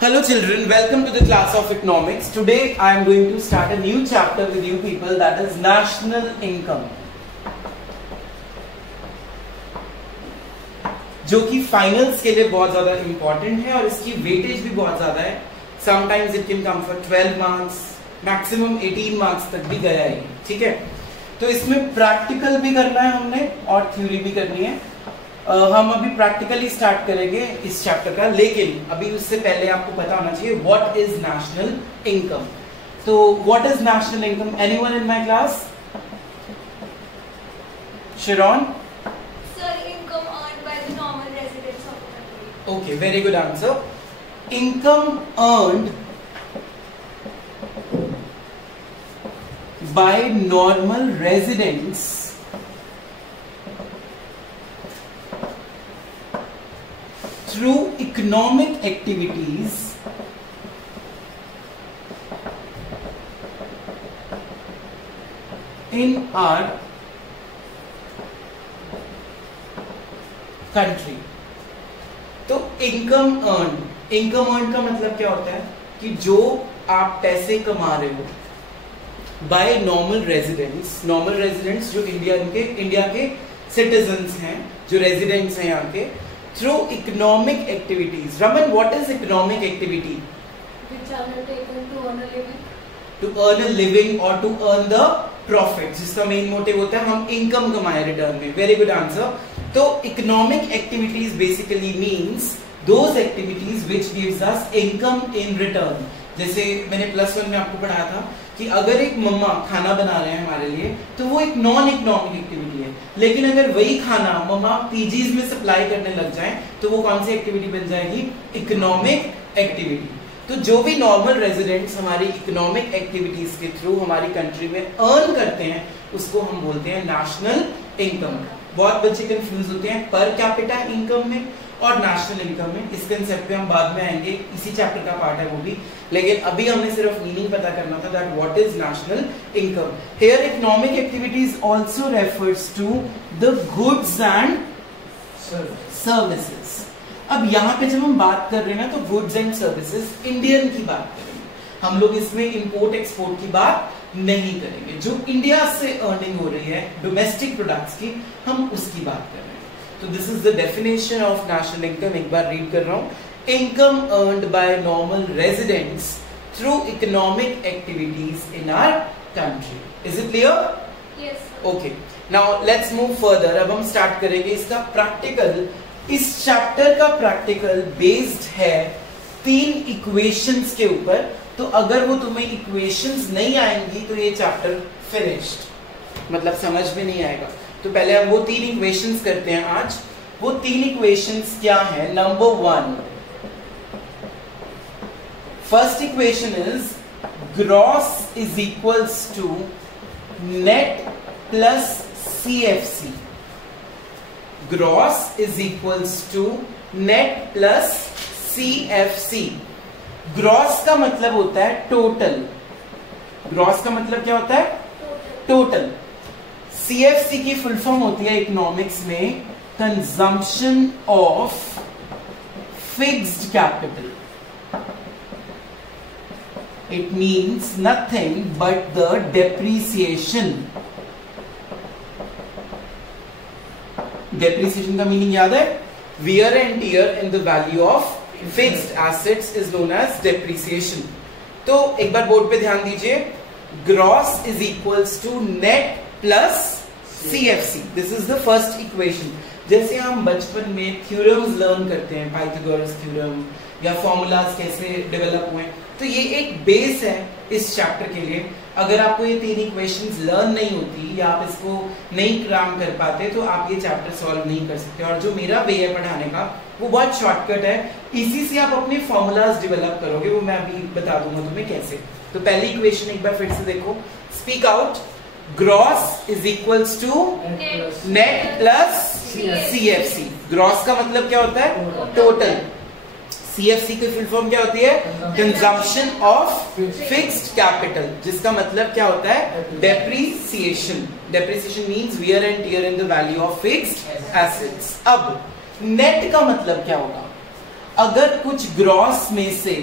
Hello children, welcome to the class of economics. Today I am going to start a new chapter with you people, that is national income, जो कि finals के लिए बहुत ज्यादा important है और इसकी वेटेज भी बहुत ज्यादा है. Sometimes it can come for 12 marks, maximum 18 marks तक भी गया है. ठीक है, तो इसमें प्रैक्टिकल भी करना है हमने और थ्योरी भी करनी है. हम अभी प्रैक्टिकली स्टार्ट करेंगे इस चैप्टर का, लेकिन अभी उससे पहले आपको पता होना चाहिए व्हाट इज नेशनल इनकम. तो what is national income? Anyone in my class? Shiron? Sir, income earned by the normal residents of the country. Okay, very good answer. Income earned by normal residents through economic activities in our country. तो income earn का मतलब क्या होता है कि जो आप पैसे कमा रहे हो बाय नॉर्मल रेजिडेंट्स जो इंडिया के सिटीजन्स हैं, जो रेजिडेंट्स हैं यहाँ के, through economic activities. Raman, what is economic activity? Which are taken to earn a living. To earn a living और टू अर्न द प्रॉफिट, जिसका मेन मोटिव होता है हम इनकम कमाए रिटर्न में. Very good answer. तो economic activities basically means those activities which gives us income in return. जैसे मैंने +1 में आपको पढ़ाया था कि अगर एक मम्मा खाना बना रहे हैं हमारे लिए तो वो एक नॉन इकोनॉमिक एक्टिविटी है, लेकिन अगर वही खाना मम्मा पीजीज में सप्लाई करने लग जाए तो वो कौन सी एक्टिविटी बन जाएगी? Economic activity. तो जो भी नॉर्मल रेजिडेंट्स हमारी इकोनॉमिक एक्टिविटीज के थ्रू हमारी कंट्री में अर्न करते हैं उसको हम बोलते हैं नेशनल इनकम. बहुत बच्चे कंफ्यूज होते हैं पर कैपिटा इनकम में और नेशनल इनकम में. इस कंसेप्ट पे हम बाद में आएंगे, इसी चैप्टर का पार्ट है वो भी, लेकिन अभी हमने सिर्फ मीनिंग पता करना था that what is national income. Here economic activities also refers to the goods and services. अब यहाँ पे जब हम बात कर रहे हैं ना तो गुड्स एंड सर्विसेज इंडियन की बात करेंगे, हम लोग इसमें इंपोर्ट एक्सपोर्ट की बात नहीं करेंगे. जो इंडिया से अर्निंग हो रही है डोमेस्टिक प्रोडक्ट्स की, हम उसकी बात कर रहे हैं. तो this is the definition of national income. एक बार रीड कर रहा हूं. Income earned by normal residents through economic activities in our country. Is it clear? Yes, sir. Okay, now let's move further. अब हम स्टार्ट करेंगे इसका प्रैक्टिकल. इस चैप्टर का प्रैक्टिकल बेस्ड है 3 इक्वेशंस के ऊपर. तो अगर वो तुम्हें इक्वेशंस नहीं आएंगी तो ये चैप्टर फिनिश्ड, मतलब समझ में नहीं आएगा. तो पहले हम वो 3 इक्वेशंस करते हैं आज. वो 3 इक्वेशंस क्या है? Number 1, first equation is gross is equals to net plus CFC. Gross is equals to net plus CFC. Gross का मतलब होता है टोटल. ग्रॉस का मतलब क्या होता है? टोटल. CFC की फुल फॉर्म होती है इकोनॉमिक्स में consumption of fixed capital. It means nothing but the depreciation. Depreciation का मीनिंग याद है? Wear and tear in the value of fixed assets is known as depreciation. तो एक बार बोर्ड पे ध्यान दीजिए. Gross is equals to net plus CFC. This is the first equation. जैसे हम बचपन में थ्योरम्स लर्न करते हैं, पाइथागोरस थ्योरम या फॉर्मूलाज कैसे डेवलप हुए, तो ये एक बेस है इस चैप्टर के लिए. अगर आपको ये 3 इक्वेशंस लर्न नहीं होती या आप इसको नहीं क्रैम कर पाते तो आप ये चैप्टर सॉल्व नहीं कर सकते. और जो मेरा वे है पढ़ाने का वो बहुत शॉर्टकट है, इसी से आप अपने फॉर्मूलाज डेवलप करोगे. वो मैं अभी बता दूंगा तुम्हें कैसे. तो पहली इक्वेशन एक बार फिर से देखो. Speak out. Gross is equals to net plus CFC. Gross का मतलब क्या होता है? टोटल. CFC की फुल फॉर्म क्या होती है? कंजम्पशन ऑफ फिक्स्ड कैपिटल, जिसका मतलब क्या होता है? Depreciation. Depreciation means wear and tear in the value of fixed assets. अब नेट का मतलब क्या होगा? अगर कुछ ग्रॉस में से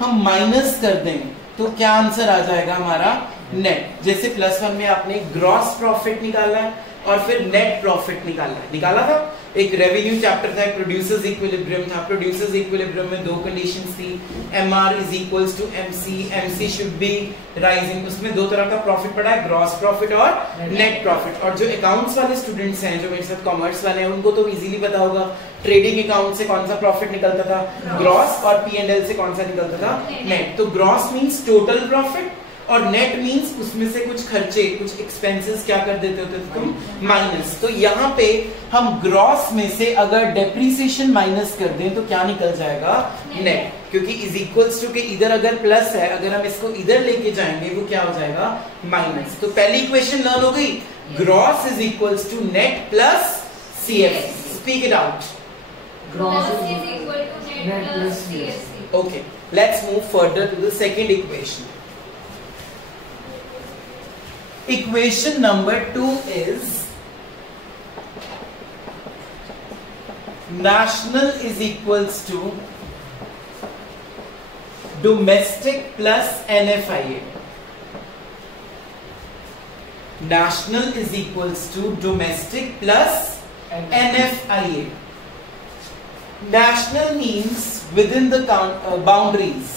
हम माइनस कर दें तो क्या आंसर आ जाएगा हमारा? नेट। जैसे +1 में आपने ग्रॉस प्रॉफिट निकाला है और फिर नेट प्रॉफिट निकाला था। एक रेवेन्यू चैप्टर था, एक प्रोड्यूसर्स इक्विलिब्रियम था। प्रोड्यूसर्स इक्विलिब्रियम में दो कंडीशंस थी, MR is equals to MC, MC should be rising. उसमें दो तरह का प्रॉफिट पड़ा है, ग्रॉस प्रॉफिट और नेट प्रॉफिट। और जो अकाउंट्स वाले स्टूडेंट्स हैं, जो मेरे साथ कॉमर्स वाले हैं, उनको तो इजीली पता होगा ट्रेडिंग अकाउंट से कौन सा प्रॉफिट निकलता था? ग्रॉस। और P&L से कौन सा निकलता था? नेट। तो ग्रॉस मींस टोटल प्रॉफिट और नेट मींस उसमें से कुछ खर्चे, कुछ एक्सपेंसेस क्या कर देते होते थे तुम? माइनस। तो यहाँ पे हम ग्रॉस में से अगर डेप्रीसिएशन माइनस कर दें तो क्या निकल जाएगा? नेट। क्योंकि इज इक्वल्स टू के इधर अगर प्लस है, अगर हम इसको इधर लेके जाएंगे वो क्या हो जाएगा? माइनस। तो पहली इक्वेशन लर्न हो गई, gross is equals to net plus CFC। Speak it out. Gross is equal to net plus CFC. Okay, let's move further to the second equation. Equation number 2 is national is equals to domestic plus NFIA. National is equals to domestic plus NFIA. National means within the boundaries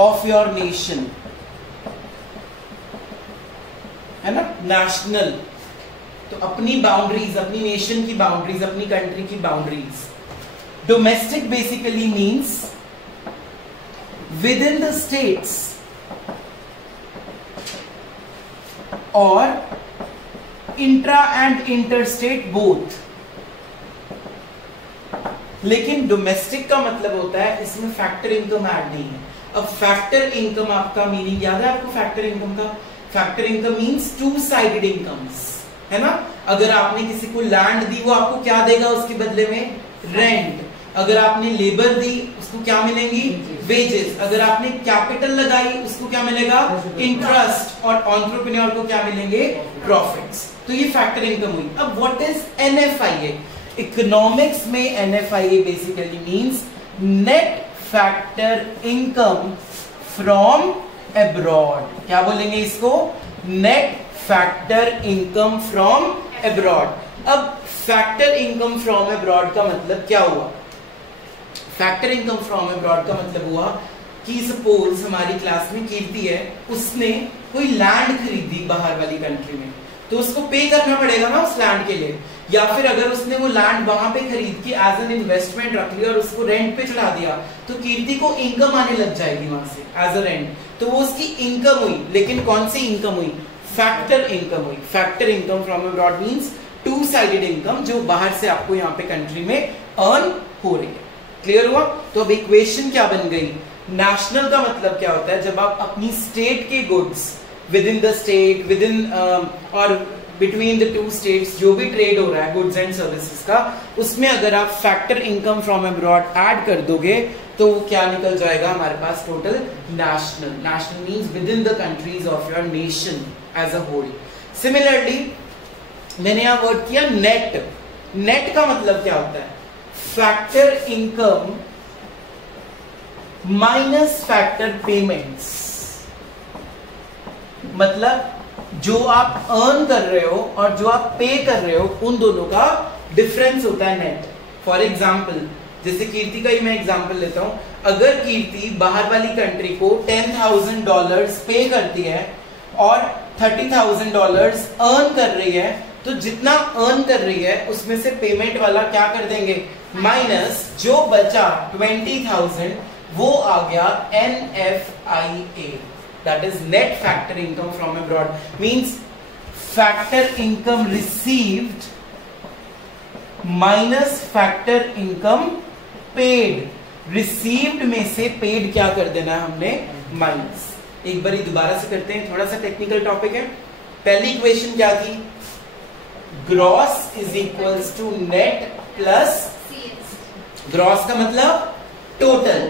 of your nation, है ना? National तो अपनी boundaries, अपनी nation की boundaries, अपनी country की boundaries. Domestic basically means with in the states और intra and interstate both. लेकिन डोमेस्टिक का मतलब होता है इसमें फैक्टर इनकम ऐड नहीं है। अब फैक्टर इनकम आपका मीनिंग याद है आपको? फैक्टर इनकम का factor income means two sided incomes, है ना? अगर आपने किसी को लैंड दी वो आपको क्या देगा उसके बदले में? रेंट। अगर आपने लेबर दी उसको क्या मिलेंगी? वेजेस। अगर आपने कैपिटल लगाई उसको क्या मिलेगा? इंटरेस्ट। और एंटरप्रेन्योर को क्या मिलेंगे? प्रॉफिट्स। तो ये फैक्टर इनकम हुई। अब व्हाट इज NFIA? इकोनॉमिक्स में NFIA basically means net factor income from abroad. क्या बोलेंगे इसको? Net factor income from abroad. अब फैक्टर इनकम फ्रॉम अब्रॉड का मतलब क्या हुआ? फैक्टर इनकम फ्रॉम अब्रॉड का मतलब हुआ कि सपोज हमारी क्लास में कीर्ति है, उसने कोई लैंड खरीदी बाहर वाली कंट्री में, तो उसको पे करना पड़ेगा ना उस लैंड के लिए। या फिर अगर उसने वो लैंड वहां पे खरीद के एज एन इन्वेस्टमेंट रख लिया और उसको रेंट पे चढ़ा दिया, तो कीर्ति को इनकम आने लग जाएगी वहां से एज अ रेंट। तो वो उसकी इनकम हुई, लेकिन कौन सी इनकम हुई? फैक्टर इनकम हुई। Factor income from abroad means two sided income जो बाहर से आपको यहाँ पे कंट्री में अर्न हो रही है। क्लियर हुआ? तो अब इक्वेशन क्या बन गई? नेशनल का मतलब क्या होता है? जब आप अपनी स्टेट के goods with in the state, with in और बिटवीन द टू स्टेट्स जो भी ट्रेड हो रहा है गुड्स एंड सर्विसेज का, उसमें अगर आप factor income from abroad add कर दोगे तो क्या निकल जाएगा हमारे पास? Total national. National means within the countries of your nation as a whole. Similarly मैंने यहां वर्ड किया नेट। नेट का मतलब क्या होता है? Factor income minus factor payments. मतलब जो आप अर्न कर रहे हो और जो आप पे कर रहे हो उन दोनों का डिफरेंस होता है नेट। फॉर एग्जाम्पल, जैसे कीर्ति का ही मैं एग्जाम्पल लेता हूं। अगर कीर्ति बाहर वाली कंट्री को $10,000 पे करती है और $30,000 अर्न कर रही है, तो जितना अर्न कर रही है उसमें से पेमेंट वाला क्या कर देंगे? माइनस जो बचा 20,000 वो आ गया NFIA, that is net factor income from abroad, means factor income received minus factor income paid। received में से paid क्या कर देना है हमने? माइनस। एक बार दोबारा से करते हैं, थोड़ा सा टेक्निकल टॉपिक है। पहली इक्वेशन क्या थी? Gross is equals to net plus gross का मतलब टोटल,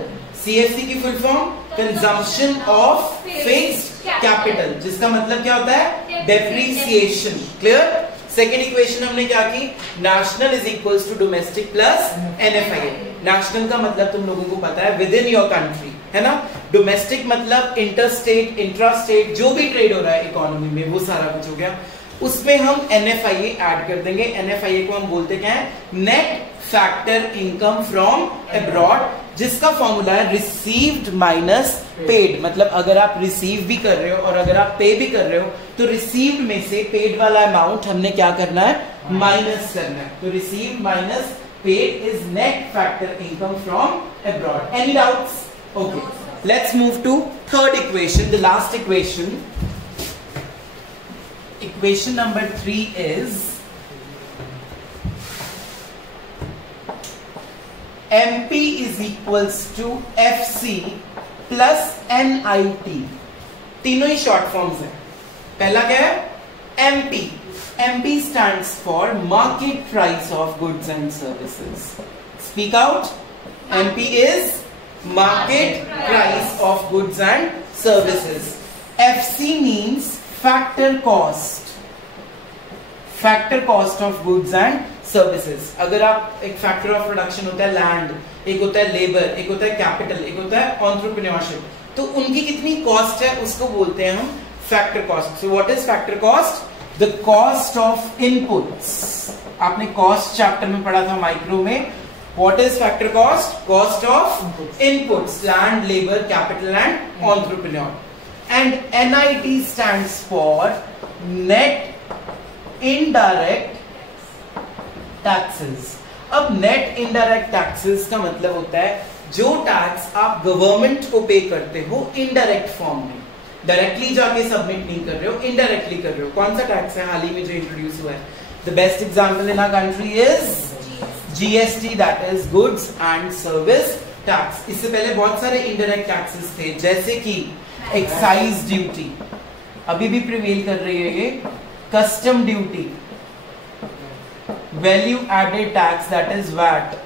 CFC की full form consumption of fixed capital, जिसका मतलब क्या होता है? डेप्रीसिएशन। क्लियर? सेकेंड इक्वेशन हमने क्या की, national is equals to domestic plus NFIA। National का मतलब तुम लोगों को पता है विद इन योर कंट्री, है ना। डोमेस्टिक मतलब इंटर स्टेट, इंट्रा स्टेट, जो भी ट्रेड हो रहा है इकोनॉमी में वो सारा कुछ हो गया। उसमें हम NFIA ऐड कर देंगे। NFIA को हम बोलते क्या है, net factor income from abroad, जिसका फॉर्मूला है रिसीव्ड माइनस पेड। मतलब अगर आप रिसीव भी कर रहे हो और अगर आप पे भी कर रहे हो तो रिसीव्ड में से पेड वाला अमाउंट हमने क्या करना है, माइनस करना है। तो received minus paid is net factor income from abroad. Any doubts? Okay, let's move to third equation, the last equation. Equation number 3 is MP is equals to FC plus NIT। तीनों ही short forms हैं। पहला क्या है, MP। MP stands for market price of goods and services। Speak out। MP is market price of goods and services। FC means factor cost of goods and services. अगर आप, एक factor of production होता है land, एक होता है labour, एक होता है कैपिटल, एक होता है एंटरप्रेन्योरशिप, तो उनकी कितनी कॉस्ट है उसको बोलते हैं हम factor cost. So what is factor cost? The cost of inputs. आपने कॉस्ट चैप्टर में पढ़ा था माइक्रो में। What is factor cost? Cost of inputs, land, labour, capital and entrepreneur. And NIT stands for net indirect taxes। अब net indirect taxes का मतलब होता है जो टैक्स आप गवर्नमेंट को पे करते हो इनडायरेक्ट फॉर्म में, डायरेक्टली जाके सबमिट नहीं कर रहे हो, इनडायरेक्टली कर रहे हो। कौन सा टैक्स है हाल ही में जो इंट्रोड्यूस हुआ है? The best example in our country is GST, that is goods and service tax. इससे पहले बहुत सारे इनडायरेक्ट टैक्सेस थे, जैसे कि एक्साइज ड्यूटी, अभी भी प्रिवेल कर रही है ये, custom duty, value added tax that is VAT.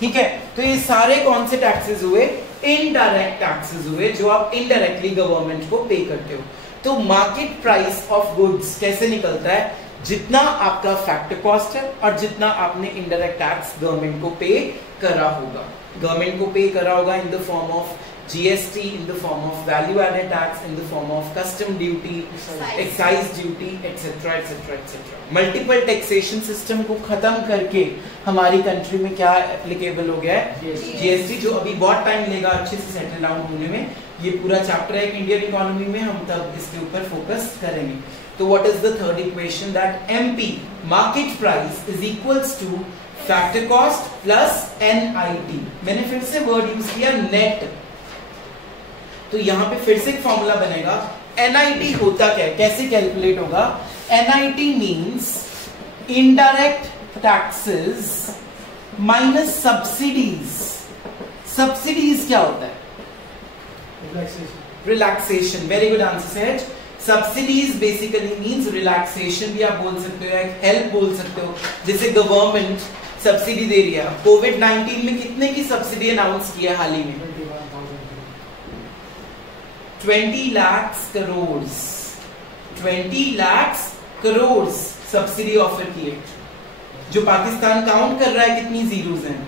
ठीक है, तो ये सारे कौन से टैक्सेस हुए? इनडायरेक्ट टैक्सेस हुए, जो आप इनडायरेक्टली गवर्नमेंट को पे करते हो। तो मार्केट प्राइस ऑफ गुड्स कैसे निकलता है? जितना आपका फैक्टर कॉस्ट है और जितना आपने इनडायरेक्ट टैक्स गवर्नमेंट को पे करा होगा। गवर्नमेंट को पे करा होगा in the form of GST, in the form of value added tax, in the form of custom duty, excise duty, etc., etc., etc. Multiple taxation system को खत्म करके हमारी कंट्री में क्या एप्लीकेबल हो गया है? GST, जो अभी बहुत टाइम लेगा अच्छे से सेटल डाउन होने में। ये पूरा चैप्टर है इंडियन इकोनॉमी में, हम तब इसके ऊपर फोकस करेंगे। तो what is the third equation? That MP, market price, is equals two factor cost plus NIT। मैंने फिर से वर्ड यूज किया नेट, तो यहां पे फिर से एक फॉर्मूला बनेगा। NIT होता क्या है, कैसे कैलकुलेट होगा? NIT means indirect taxes minus subsidies. Subsidies क्या होता है? रिलैक्सेशन। वेरी गुड आंसर सेठ। सब्सिडीज बेसिकली मींस रिलैक्सेशन भी आप बोल सकते हो, एक हेल्प बोल सकते हो। जैसे गवर्नमेंट सब्सिडी दे रही है। कोविड-19 में कितने की सब्सिडी अनाउंस किया हाल ही में? 20 लाख करोड़, 20 लाख करोड़ सब्सिडी ऑफर की है। जो पाकिस्तान काउंट कर रहा है कितनी जीरोस हैं,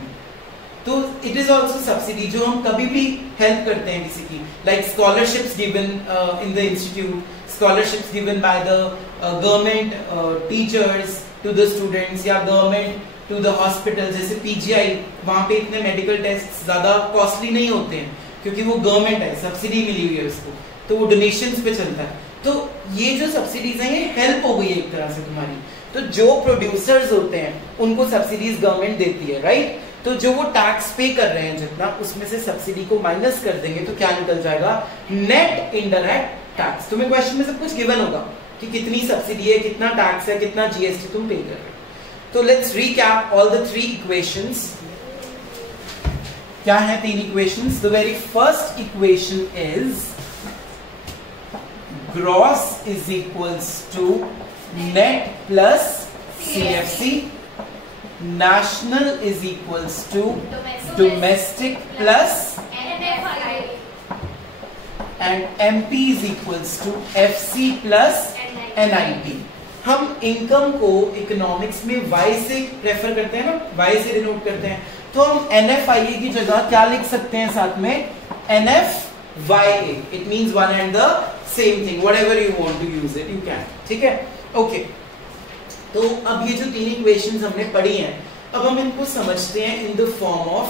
तो इट इज ऑल्सो सब्सिडी, जो हम कभी भी हेल्प करते हैं किसी की, like scholarships given in the institute, scholarships given by the government teachers to the students, या गवर्नमेंट टू द हॉस्पिटल। जैसे PGI, वहां पे इतने मेडिकल टेस्ट ज्यादा कॉस्टली नहीं होते हैं क्योंकि वो गवर्नमेंट है, सब्सिडी मिली हुई है उसको, तो वो डोनेशंस पे चलता है। तो ये जो सब्सिडीज हैं ये हेल्प हो गई है एक तरह से तुम्हारी। तो जो प्रोड्यूसर्स होते हैं उनको सब्सिडीज गवर्नमेंट देती है, राइट? तो जो वो टैक्स पे कर रहे हैं जितना, उसमें से सब्सिडी को माइनस कर देंगे तो क्या निकल जाएगा? Net indirect tax. तुम्हें क्वेश्चन में सब कुछ गिवन होगा कि कितनी सब्सिडी है, कितना टैक्स है, कितना GST तुम पे कर रहे हो। तो let's recap all the 3 equations. क्या है 3 equations? The very first equation is gross is equals to net plus CFC, national is equals to domestic plus and MP is equals to FC plus NIT। हम income को economics में Y से prefer करते हैं ना, Y से denote करते हैं, तो हम NFIA की जगह क्या लिख सकते हैं साथ में, NFYA. It means one and the same thing, whatever you want to use it you can. ठीक है, ओके. तो अब ये जो तीन इक्वेशंस हमने पढ़ी हैं, अब हम इनको समझते हैं in the form of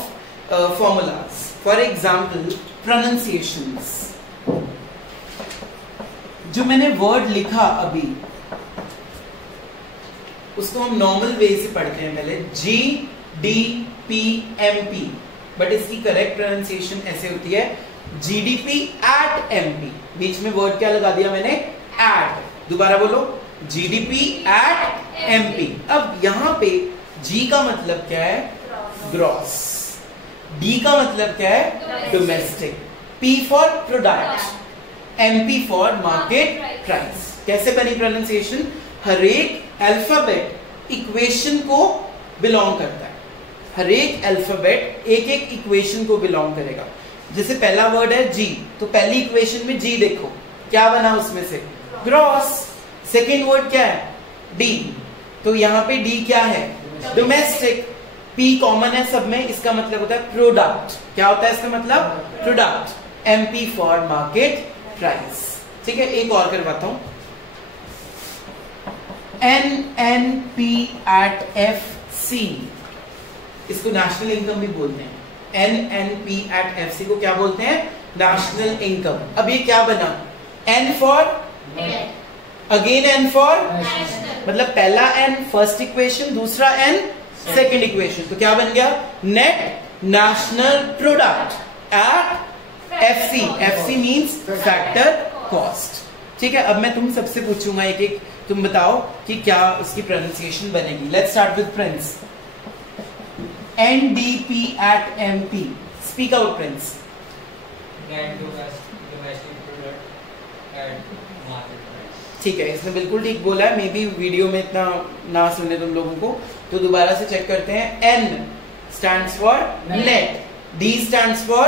formulas. For example pronunciations. जो मैंने वर्ड लिखा अभी उसको हम नॉर्मल वे से पढ़ते हैं पहले, GDP बट इसकी करेक्ट प्रोनाउंसिएशन ऐसे होती है GDP at MP. बीच में वर्ड क्या लगा दिया मैंने, at. दोबारा बोलो, GDP at MP. अब यहां पे G का मतलब क्या है, ग्रॉस. D का मतलब क्या है, domestic. P for product, MP for market price. कैसे बनी प्रोनाउंसिएशन, हर एक अल्फाबेट इक्वेशन को बिलोंग करता है. हर एक अल्फाबेट एक एक इक्वेशन को बिलोंग करेगा. जैसे पहला वर्ड है G, तो पहली इक्वेशन में G देखो क्या बना उसमें से, ग्रॉस. सेकेंड वर्ड क्या है, D, तो यहां पे D क्या है, डोमेस्टिक. P कॉमन है सब में, इसका मतलब होता है प्रोडक्ट. क्या होता है इसका मतलब, product. MP for market price. ठीक है, एक और करवाता हूं, NNP at FC. इसको नेशनल इनकम भी बोलते हैं. NNP at FC को क्या बोलते हैं, नेशनल इनकम. अब ये क्या बना, N for again, N for मतलब पहला N फर्स्ट इक्वेशन, दूसरा N सेकंड इक्वेशन, तो क्या बन गया, net national product at FC. FC means factor cost. ठीक है, अब मैं तुम सबसे पूछूंगा एक एक, तुम बताओ कि क्या उसकी प्रोनाउंसिएशन बनेगी. Let's start with Prince. NDP at MP. Speak out, Prince. Net domestic product at market price. ठीक है, इसने बिल्कुल ठीक बोला है. मे बी वीडियो में इतना ना सुने तुम लोगों को, तो दोबारा से चेक करते हैं. N stands for net, D stands for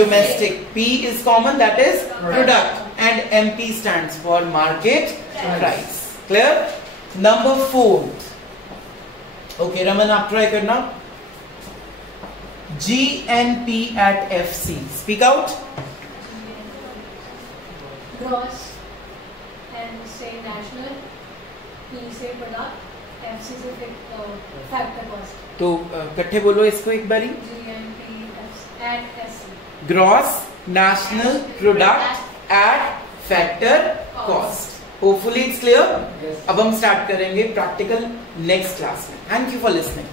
domestic, P is common, that is product, and MP stands for market price. Clear? Number 4. Okay, Raman, आप ट्राई करना. GNP at FC. Speak out. Gross, N से national, P से product, FC से factor cost. तो इकट्ठे बोलो इसको एक बारी. GNP at FC. Gross national product at factor cost. Hopefully it's clear. Yes. अब हम स्टार्ट करेंगे प्रैक्टिकल नेक्स्ट क्लास में. Thank you for listening.